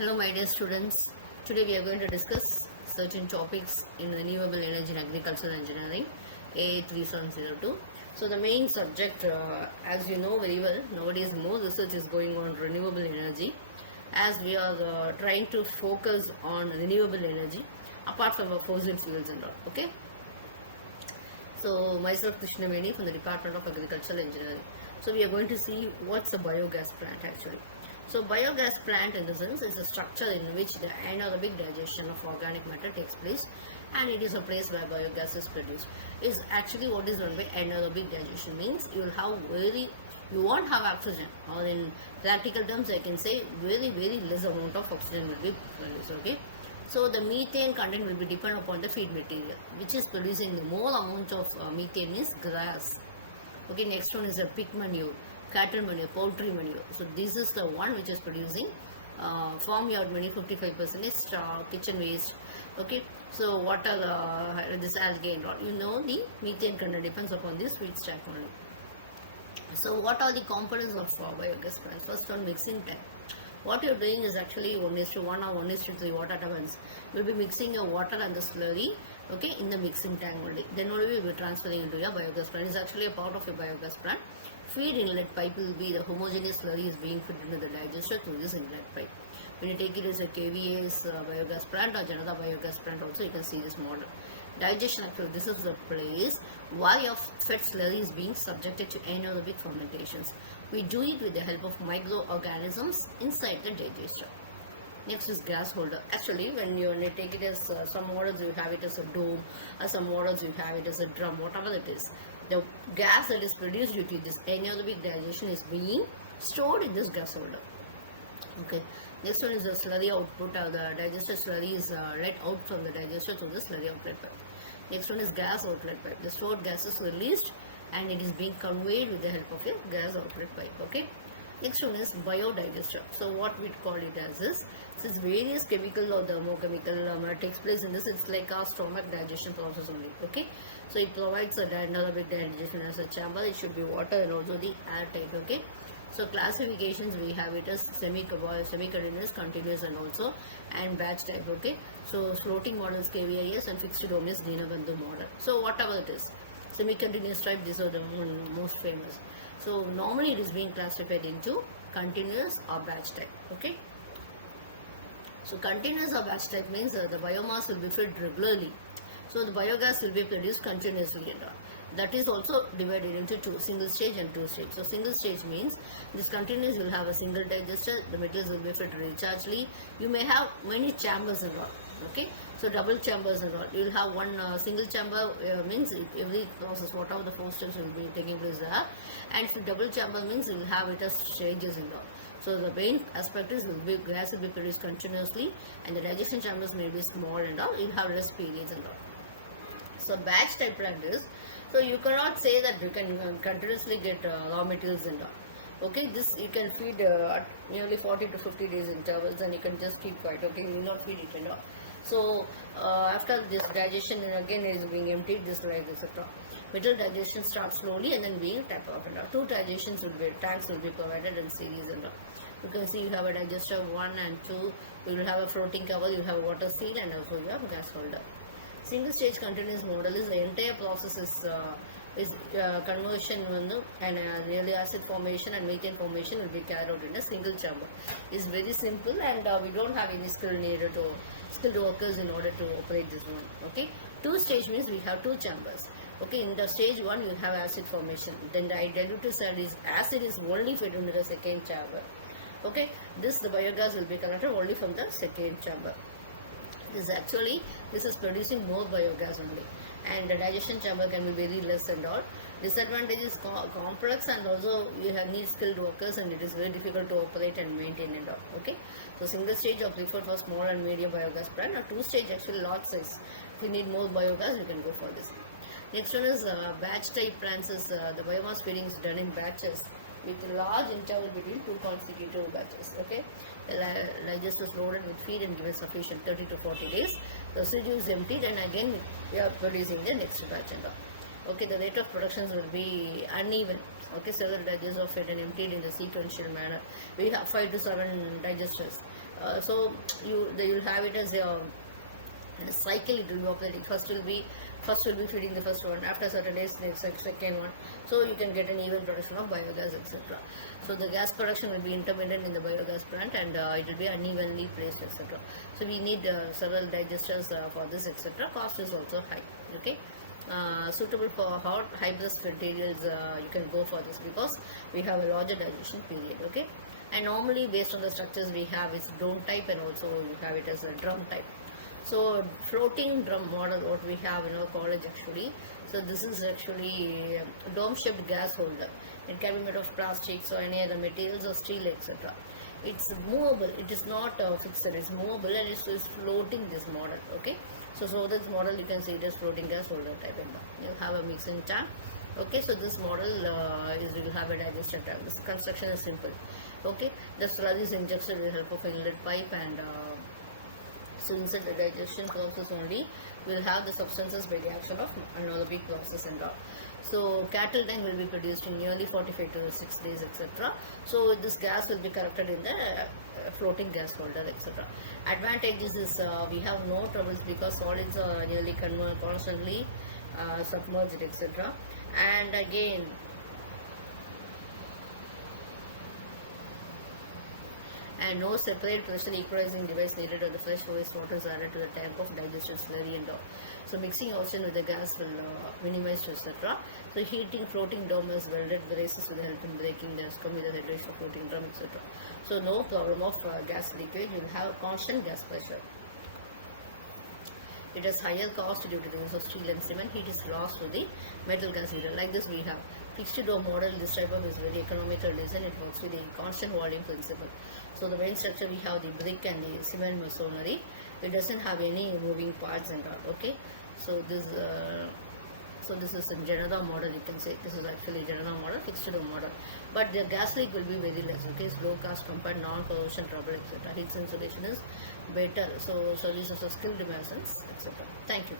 Hello my dear students, today we are going to discuss certain topics in renewable energy and agricultural engineering A3702. So the main subject, as you know very well, nowadays more research is going on renewable energy as we are trying to focus on renewable energy apart from our fossil fuels and all, okay. So myself Krishna Veni from the Department of Agricultural Engineering. So we are going to see what's a biogas plant actually. So biogas plant in the sense is a structure in which the anaerobic digestion of organic matter takes place, and it is a place where biogas is produced. Is actually what is done by anaerobic digestion means you won't have oxygen, or in practical terms I can say very less amount of oxygen will be produced, okay. So the methane content will be dependent upon the feed material, which is producing the more amount of methane is grass. Okay, next one is a pig manure, cattle manure, poultry manure. So this is the one which is producing farmyard manure, 55% is kitchen waste. Okay, so what are this algae and all? You know the methane content depends upon this feedstock only. So what are the components of biogas plants? First one, mixing tank. What you're doing is actually 1:1 or 1:3 water turbines. We'll be mixing your water and the slurry, okay, in the mixing tank only. Then only we'll be transferring into your biogas plant. It's actually a part of a biogas plant. Feed inlet pipe will be the homogeneous slurry is being fed into the digester through this inlet pipe. When you take it as a KVA's biogas plant or Janata biogas plant also, you can see this model. Digestion actually, this is the place why your fed slurry is being subjected to anaerobic fermentations. We do it with the help of microorganisms inside the digester. Next is gas holder. Actually, when you take it as some models you have it as a dome, or some models you have it as a drum, whatever it is. The gas that is produced due to this anaerobic digestion is being stored in this gas holder. Okay. Next one is the slurry output. The digester slurry is let out from the digester through the slurry outlet pipe. Next one is gas outlet pipe. The stored gas is released and it is being conveyed with the help of a gas outlet pipe. Okay. Next one is biodigester. So what we call it as is, since various chemical or thermochemical takes place in this, it's like a stomach digestion process only. Okay. So it provides a anaerobic digestion as a chamber. It should be water and also the air type. Okay. So classifications we have it as semi-continuous, continuous and also and batch type. Okay. So floating models KVIS and fixed dome is Dinabandhu model. So whatever it is, semi-continuous type, these are the most famous. So normally it is being classified into continuous or batch type. Okay. So continuous or batch type means the biomass will be fed regularly. So the biogas will be produced continuously and all. That is also divided into two, single stage and two stage. So single stage means this continuous will have a single digester, the materials will be fed rechargeably. You may have many chambers and all. Okay, so double chambers and all. You will have one single chamber means every process, whatever the 4 steps will be taking place there. And if double chamber means you will have it as stages and all. So the main aspect is gas will be produced continuously and the digestion chambers may be small and all. You will have less periods and all. So batch type plant is, so you cannot say that you can continuously get raw materials and all. Okay, this you can feed at nearly 40 to 50 days intervals and you can just keep quiet. Okay, you will not feed it and all. So after this digestion and again it is being emptied, this like etc. Middle digestion starts slowly and then being tapped off and all. 2 digestions will be, tanks will be provided in series and all. You can see you have a digester 1 and 2. You will have a floating cover, you have water seal and also you have gas holder. Single stage continuous model is the entire process is conversion and really acid formation and methane formation will be carried out in a single chamber. It's very simple and we don't have any skilled workers in order to operate this one. Okay, 2 stage means we have 2 chambers. Okay, in the stage 1 you have acid formation, then the diluted side is acid is only fed into the second chamber. Okay, the biogas will be collected only from the second chamber. This is producing more biogas only, and the digestion chamber can be very less and all. Disadvantage is complex and also you need skilled workers and it is very difficult to operate and maintain and all. Okay, so single stage are preferred for small and medium biogas plant, or 2 stage actually large size. If you need more biogas, you can go for this. Next one is batch type plants. Is the biomass feeding is done in batches with large interval between 2 consecutive batches. Okay, the digester is loaded with feed and given sufficient 30 to 40 days. The residue is emptied and again we are producing the next batch and all. Okay, the rate of productions will be uneven. Okay, several digesters are fed and emptied in the sequential manner. We have 5 to 7 digesters. So you'll have it as a cycle. It will be operating. First will be feeding the first one. After certain days, next second one. So you can get an even production of biogas, etc. So the gas production will be intermittent in the biogas plant, and it will be unevenly placed, etc. So we need several digesters for this, etc. Cost is also high. Okay. Suitable for hot hybrid materials, you can go for this because we have a larger digestion period. Okay. And normally based on the structures we have is dome type, and also you have it as a drum type. So floating drum model what we have in our college actually. So this is actually a dome shaped gas holder. It can be made of plastics or any other materials or steel, etc. It's movable. It is not fixed. It's movable, and it's floating this model. Okay. So this model you can see it is floating gas holder type. And you have a mixing tank. Okay. So this model is will have a digester tank. This construction is simple. Okay. The sludge is injected with the help of an inlet pipe, and so inside the digestion process only will have the substances by the action of anaerobic process and all. So cattle tank will be produced in nearly 45 to 6 days, etc. So this gas will be collected in the floating gas holder, etc. Advantages is we have no troubles because solids are nearly constantly submerged, etc. And again, and no separate pressure equalizing device needed, or the fresh wastewater is added to the tank of digestion slurry and all. So mixing oxygen with the gas will minimize, etc. So heating floating dome is welded braces with the help in breaking the scum with the headways of floating drum, etc. So no problem of gas leakage. You will have constant gas pressure. It has higher cost due to the use of steel and cement. Heat is lost to the metal gas heater. Like this we have fixed dome model. This type of is very economical design. It works with the constant volume principle. So the main structure we have the brick and the cement masonry. It doesn't have any moving parts and all. Okay. So this is a Janada model, you can say. This is actually Janada model, fixed dome model. But the gas leak will be very less. Okay, it's low cost compared non-corrosion trouble, etc. Heat insulation is better. So this is a skilled masons, etc. Thank you.